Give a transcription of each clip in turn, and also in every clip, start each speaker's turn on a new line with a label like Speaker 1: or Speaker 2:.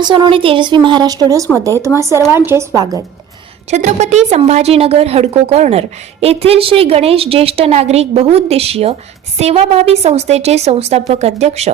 Speaker 1: मी सोनवणे तेजस्वी महाराष्ट्र न्यूजमध्ये तुम्हा सर्वांचे स्वागत. छत्रपती संभाजीनगर हडको कॉर्नर येथील श्री गणेश ज्येष्ठ नागरिक बहुउद्देशीय सेवाभावी संस्थेचे संस्थापक अध्यक्ष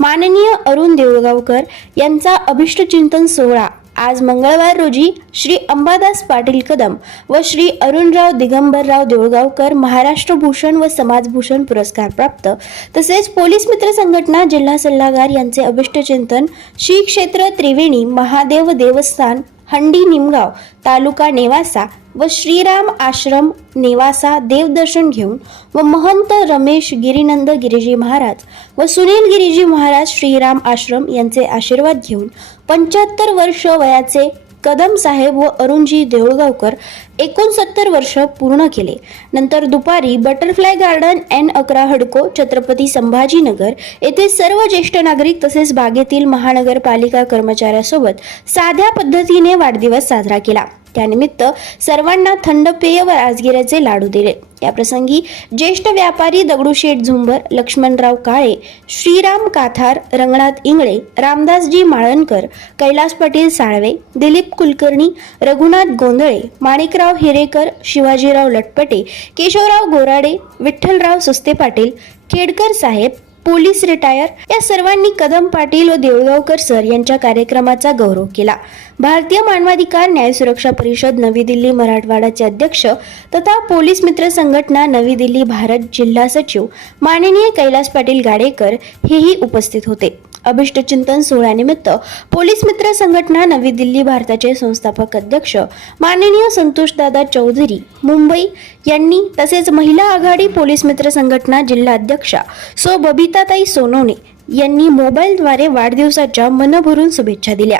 Speaker 1: माननीय अरुण देऊळगावकर यांचा अभिष्टचिंतन सोहळा आज मंगळवार रोजी श्री अंबादास पाटील कदम व श्री अरुणराव दिगंबरराव देऊळगावकर महाराष्ट्र भूषण व समाजभूषण पुरस्कार प्राप्त तसेच पोलीस मित्र संघटना जिल्हा सल्लागार यांचे अभिष्टचिंतन श्री क्षेत्र त्रिवेणी महादेव देवस्थान हंडी निमगाव तालुका नेवासा व श्रीराम आश्रम नेवासा देवदर्शन घेऊन व महंत रमेश गिरीनंद गिरीजी महाराज व सुनील गिरीजी महाराज श्रीराम आश्रम यांचे आशीर्वाद घेऊन पंच्याहत्तर वर्ष वयाचे कदम साहेब व अरुणजी देऊळगावकर एकोणसत्तर वर्ष पूर्ण केले. नंतर दुपारी बटरफ्लाय गार्डन एन अकरा हडको छत्रपती संभाजीनगर येथे सर्व ज्येष्ठ नागरिक तसेच बागेतील महानगरपालिका कर्मचाऱ्यासोबत साध्या पद्धतीने वाढदिवस साजरा केला. त्यानिमित्त सर्वांना थंड पेय व राजगिऱ्याचे लाडू दिले. याप्रसंगी ज्येष्ठ व्यापारी दगडूशेठ झुंबर लक्ष्मणराव काळे श्रीराम काथार रंगनाथ इंगळे रामदासजी माळणकर कैलास पाटील साळवे दिलीप कुलकर्णी रघुनाथ गोंधळे माणिकराव हिरेकर शिवाजीराव लटपटे केशवराव गोराडे विठ्ठलराव सुस्ते पाटील खेडकर साहेब पोलीस रिटायर या सर्वांनी कदम पाटील व देऊळगावकर सर यांच्या कार्यक्रमाचा गौरव केला. भारतीय मानवाधिकार न्याय सुरक्षा परिषद नवी दिल्ली मराठवाडाचे अध्यक्ष तथा पोलीस मित्र संघटना नवी दिल्ली भारत जिल्हा सचिव माननीय कैलास पाटील गाडेकर हेही उपस्थित होते. अभिष्टचिंतन सोहळ्यानिमित्त पोलीस मित्र संघटना नवी दिल्ली भारताचे संस्थापक अध्यक्ष माननीय संतोषदादा चौधरी मुंबई यांनी तसेच महिला आघाडी पोलीस मित्र संघटना जिल्हा अध्यक्षा सो बबी बबिताताई सोनवणे यांनी मोबाईलद्वारे वाढदिवसाच्या मनभरून शुभेच्छा दिल्या.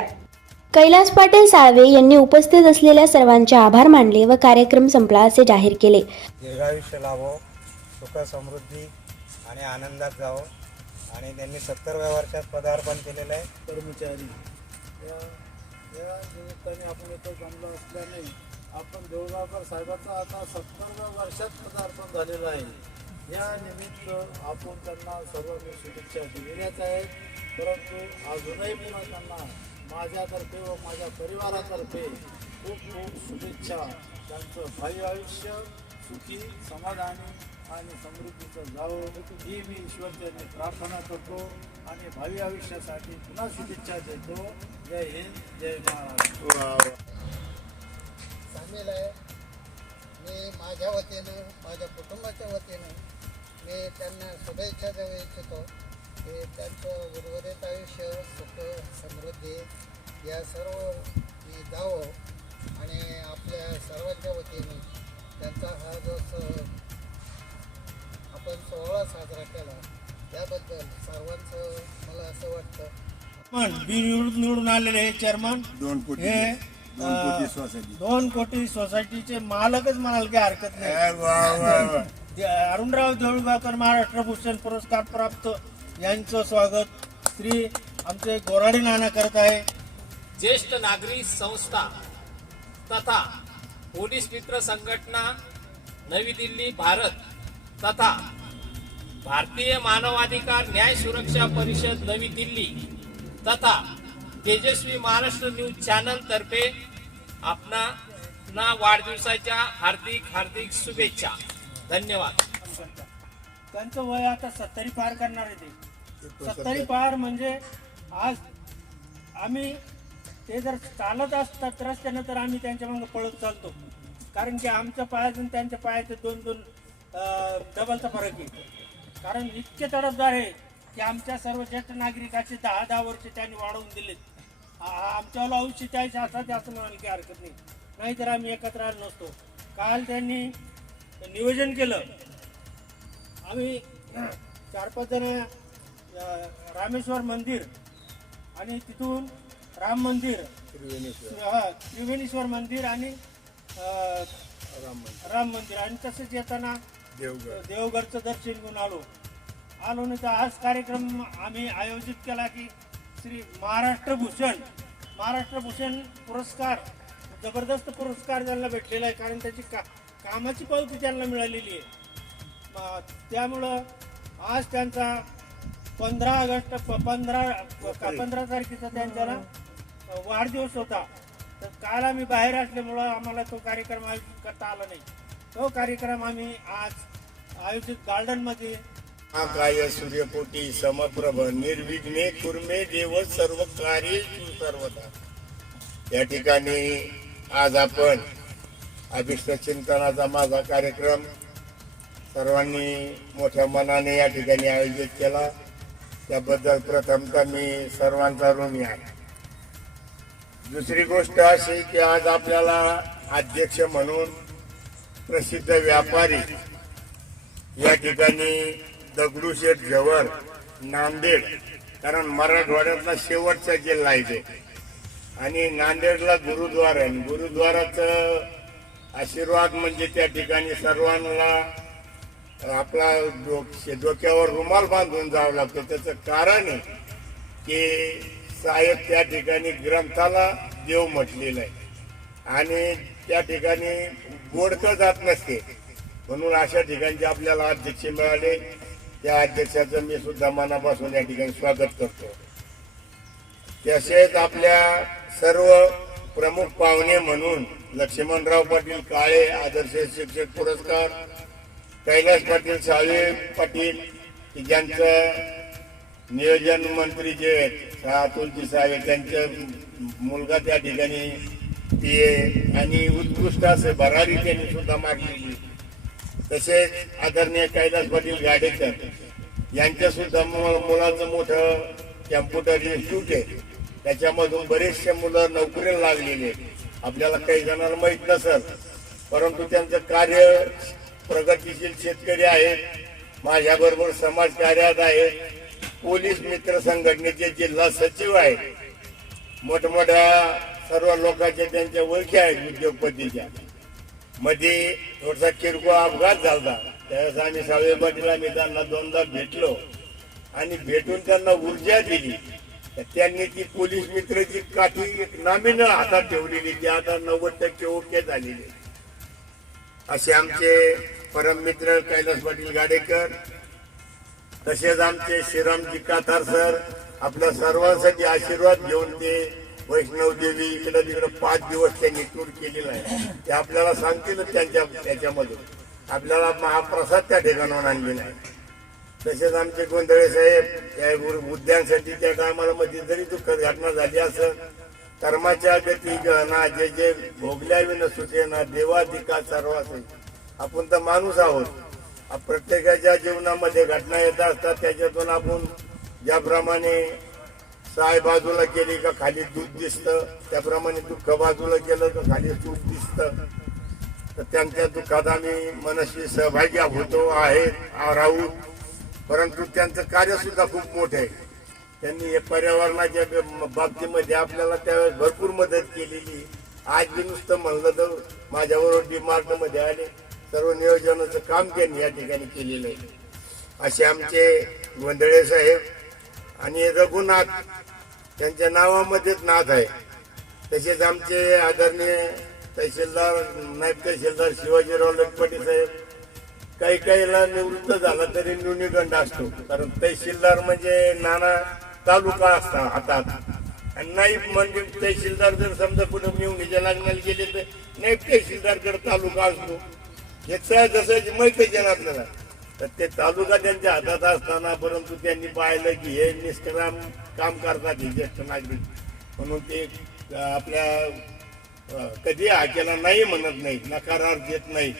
Speaker 1: कैलास पाटील साळवे यांनी उपस्थित असलेल्या सर्वांचे आभार मानले व कार्यक्रम संपला असे जाहीर केले.
Speaker 2: दीर्घायुष्य लाभो सुख समृद्धी आणि आनंदात जावं. आणि त्यांनी सत्तरव्या वर्षात पदार्पण केलेलं आहे.
Speaker 3: कर्मचारी. या या निमित्ताने आपण इथं जमलो असल्याने आपण देवगावकर साहेबाचा आता सत्तरव्या वर्षात पदार्पण झालेलं आहे. या निमित्त आपण त्यांना सर्व मी शुभेच्छा दिलेल्याच आहेत. परंतु अजूनही पुन्हा त्यांना माझ्यातर्फे व माझ्या परिवारातर्फे खूप खूप शुभेच्छा. त्यांचं भावी आयुष्य सुखी समाधानी आणि समृद्धीचं जावं ही मी ईश्वरचरणी प्रार्थना करतो आणि भावी आयुष्यासाठी पुन्हा शुभेच्छा देतो. जय हिंद जय महाराष्ट्र.
Speaker 4: सामील आहे. मी माझ्या वतीनं माझ्या कुटुंबाच्या वतीनं मी त्यांना शुभेच्छा देऊ इच्छितो. की त्यांचं उर्वरित आयुष्य सुख समृद्धी या सर्व मी जावं आणि आपल्या सर्वांच्या वतीनं त्यांचा हा जो स आपण सोहळा साजरा केला. त्याबद्दल सर्वांचं मला असं वाटतं.
Speaker 3: पण बिनविरोध निवडून आलेले हे चेअरमन
Speaker 5: दोन कोटी
Speaker 3: हे
Speaker 5: दोन कोटी सोसायटी
Speaker 3: दोन कोटी सोसायटीचे मालकच म्हणाल काही हरकत नाही.
Speaker 5: ए, वा, वा, वा.
Speaker 3: अरुणराव देऊळगावकर महाराष्ट्र भूषण पुरस्कार प्राप्त यांचं स्वागत. श्री आमचे गोराडे नाना करत आहे.
Speaker 6: ज्येष्ठ नागरिक संस्था तथा पोलीस मित्र संघटना नवी दिल्ली भारत तथा भारतीय मानवाधिकार न्याय सुरक्षा परिषद नवी दिल्ली तथा तेजस्वी महाराष्ट्र न्यूज चॅनल तर्फे आपणा वाढदिवसाच्या हार्दिक हार्दिक शुभेच्छा. धन्यवाद.
Speaker 3: त्यांचं वय आता सत्तरी पार करणार आहे ते. सत्तरी पार म्हणजे आज आम्ही ते जर चालत असतात रस्त्यानं तर आम्ही त्यांच्या मागे पळत चालतो. कारण की आमच्या पायाचं आणि त्यांच्या पायाचे दोन दोन डबलचा फरक आहे कारण इतके तडफदार आहे की आमच्या सर्व ज्येष्ठ नागरिकाचे दहा दहा वर्ष त्यांनी वाढवून दिलेत. आ- आ- आमच्याला आयुष्य त्याच्या हातात आहे असं म्हणाल काही हरकत नाही. नाहीतर आम्ही एकत्र आलो नसतो. काल त्यांनी नियोजन केलं. आम्ही चार पाच जण रामेश्वर मंदिर आणि तिथून राम मंदिर हा, त्रिवेणीश्वर मंदिर आणि राम मंदिर. आणि तसंच येताना
Speaker 5: देवगड.
Speaker 3: देवगडचं दर्शन घेऊन आलो. आलो नाही तर आज कार्यक्रम आम्ही आयोजित केला की श्री महाराष्ट्र भूषण महाराष्ट्र भूषण पुरस्कार जबरदस्त पुरस्कार त्यांना भेटलेला आहे कारण त्याची का कामाची पावती त्यांना मिळालेली आहे. त्यामुळं आज त्यांचा पंधरा ऑगस्ट प- पंधरा पंधरा तारखेचा त्यांचा वाढदिवस होता. तर काल आम्ही बाहेर असल्यामुळं आम्हाला तो कार्यक्रम आयोजित करता आला नाही. तो कार्यक्रम आम्ही आज आयोजित गार्डनमध्ये
Speaker 5: काय सूर्यकोटी समप्रभ निर्विघ्ने कुर्मे देव सर्व कार्य सर्वदा. या ठिकाणी आज आपण अभिष्ट चिंतनाचा माझा कार्यक्रम सर्वांनी मोठ्या मनाने या ठिकाणी आयोजित केला. त्याबद्दल प्रथमतः मी सर्वांचा ऋणी आहे. दुसरी गोष्ट अशी की आज आपल्याला अध्यक्ष म्हणून प्रसिद्ध व्यापारी या ठिकाणी दगडूशेठ जवळ नांदेड कारण मराठवाड्यातला शेवटचा जिल्हा आहे आणि नांदेडला गुरुद्वारा आहे गुरुद्वाराचं आशीर्वाद म्हणजे त्या ठिकाणी सर्वांना आपला डोक- डोक्यावर रुमाल बांधून जावं लागतं. त्याचं कारण आहे की साहेब त्या ठिकाणी ग्रंथाला देव म्हटलेलं आहे. आणि त्या ठिकाणी गोडकं जात नसते. म्हणून अशा ठिकाणचे आपल्याला अध्यक्ष मिळाले त्या अध्यक्षाचं मी सुद्धा मनापासून या ठिकाणी स्वागत करतो. तसेच आपल्या सर्व प्रमुख पाहुणे म्हणून लक्ष्मणराव पाटील काळे आदर्श शिक्षक पुरस्कार कैलास पाटील साळवे पाटील की ज्यांचं नियोजन मंत्री जे आहेत अतुलजी साहेब त्यांचं मुलगा त्या ठिकाणी ते आणि उत्कृष्ट असे भरारी त्यांनी सुद्धा मागलेली. तसेच आदरणीय कैलास पाटील गाडेकर यांच्या सुद्धा मुलाचं मोठं कॅम्प्युटर इन्स्टिट्यूट आहे. त्याच्यामधून बरेचसे मुलं नोकरीला लागलेले आहेत. आपल्याला काही जणांना माहीत नसेल परंतु त्यांचं कार्य प्रगतीशील शेतकरी आहेत. माझ्याबरोबर समाज कार्यात आहेत. पोलीस मित्र संघटनेचे जिल्हा सचिव आहेत. मोठमोठ्या सर्व लोकांच्या त्यांच्या ओळखी आहेत उद्योगपतीच्या. मध्ये थोडासा किरकोळ अपघात झाला त्यावेळेस आम्ही सावळे पाटील आम्ही त्यांना दोनदा भेटलो. आणि भेटून त्यांना ऊर्जा दिली. त्यांनी ती पोलीस मित्राची काठी नामिनं हातात ठेवलेली ती आता नव्वद टक्के ओके झालेली. असे आमचे परम मित्र कैलास पाटील गाडेकर तसेच आमचे श्रीरामजी कातार सर आपल्या सर्वांसाठी आशीर्वाद घेऊन ते वैष्णव देवी इकडे तिकडे पाच दिवस त्यांनी टूर केलेला आहे. ते आपल्याला सांगतील त्यांच्या त्याच्यामधून आपल्याला महाप्रसाद त्या ठिकाणाहून आणलेला आहे. तसेच आमचे गोंधळे साहेब या उद्यानसाठी त्या टायमाला मध्ये जरी दुःखद घटना झाली असं कर्माच्या गती गहना जे जे भोगल्या विन सुटेना देवाधिका सर्व आपण तर माणूस आहोत. प्रत्येकाच्या जीवनामध्ये घटना येत असतात त्याच्यातून आपण ज्याप्रमाणे साय बाजूला केली का खाली दूध दिसतं त्याप्रमाणे दुःख बाजूला केलं तर खाली सुख दिसतं. तर त्यांच्या दुःखात आम्ही मनस्वी सहभागी होतो आहेत राहू परंतु त्यांचं कार्य सुद्धा खूप मोठं आहे. त्यांनी पर्यावरणाच्या बाबतीमध्ये आपल्याला त्यावेळेस भरपूर मदत केलेली. आज मी नुसतं म्हणलं तर माझ्याबरोबर डिमार्टमध्ये आले सर्व नियोजनाचं काम त्यांनी या ठिकाणी केलेलं आहे. असे आमचे गोंधळे साहेब आणि रघुनाथ त्यांच्या नावामध्येच नाथ आहे. तसेच आमचे आदरणीय तहसीलदार नायब तहसीलदार शिवाजीराव लटपटे साहेब काही काहीला निवृत्त झाला तरी न्यूनीगंड असतो. कारण तहसीलदार म्हणजे नाना तालुका असता हातात. आणि नाही म्हणजे तहसीलदार जर समजा कुठं निवडीच्या लग्नाला गेले तर नाही तहसीलदारकडे तालुका असतो. याचा जसं माहिती आहे आपल्याला. तर ते तालुका त्यांच्या हातात असताना परंतु त्यांनी पाहिलं की हे निष्क्राम काम करतात हे ज्येष्ठ नागरिक. म्हणून ते आपल्या कधी हाकेला नाही म्हणत नाही नकारार देत नाही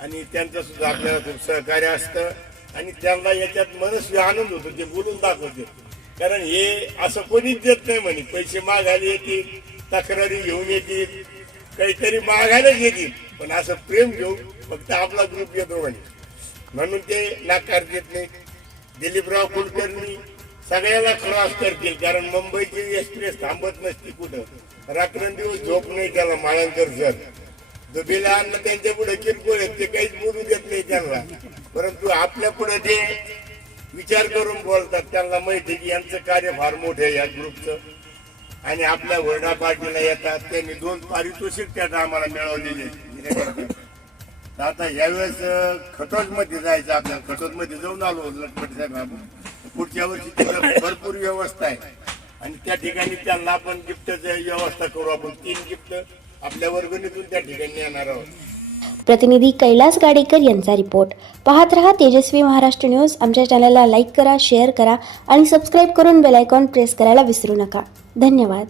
Speaker 5: आणि त्यांचं सुद्धा आपल्याला खूप सहकार्य असतं. आणि त्यांना याच्यात मनस्वी आनंद होतो ते बोलून दाखवते. कारण हे असं कोणीच देत नाही म्हणे पैसे मागायला येतील तक्रारी घेऊन येतील काहीतरी मागायलाच येतील पण असं प्रेम घेऊन फक्त आपला ग्रुप येतो म्हणे. म्हणून ते नाकार देत नाही दिलीपराव कुलकर्णी सगळ्याला क्रॉस करतील कारण मुंबईची एक्सप्रेस थांबत नसती कुठं. रात्रंदिवस झोप नाही त्याला माळंकर सर दुबीला आणलं त्यांच्या पुढे किरकोळ आहेत ते काहीच बोलू देत नाही त्यांना. परंतु आपल्या पुढे ते विचार करून बोलतात त्यांना माहिती आहे की यांचं कार्य फार मोठं आहे या ग्रुपचं. आणि आपल्या वर्णा पार्टीला येतात त्यांनी दोन पारितोषिक त्या आम्हाला मिळवलेले आता यावेळेस खटोजमध्ये जायचं आपल्याला. खटोजमध्ये जाऊन आलो लटपट साहेब आपण. पुढच्या वर्षी तिथं भरपूर व्यवस्था आहे. आणि त्या ठिकाणी त्यांना आपण गिफ्टचं व्यवस्था करू आपण. तीन गिफ्ट आपल्या वर्गणीतून त्या ठिकाणी येणार आहोत.
Speaker 1: प्रतिनिधी कैलास गाडेकर यांचा रिपोर्ट. पाहत रहा तेजस्वी महाराष्ट्र न्यूज. आमच्या चॅनलला लाईक करा शेअर करा आणि सबस्क्राईब करून बेलायकॉन प्रेस करायला विसरू नका. धन्यवाद.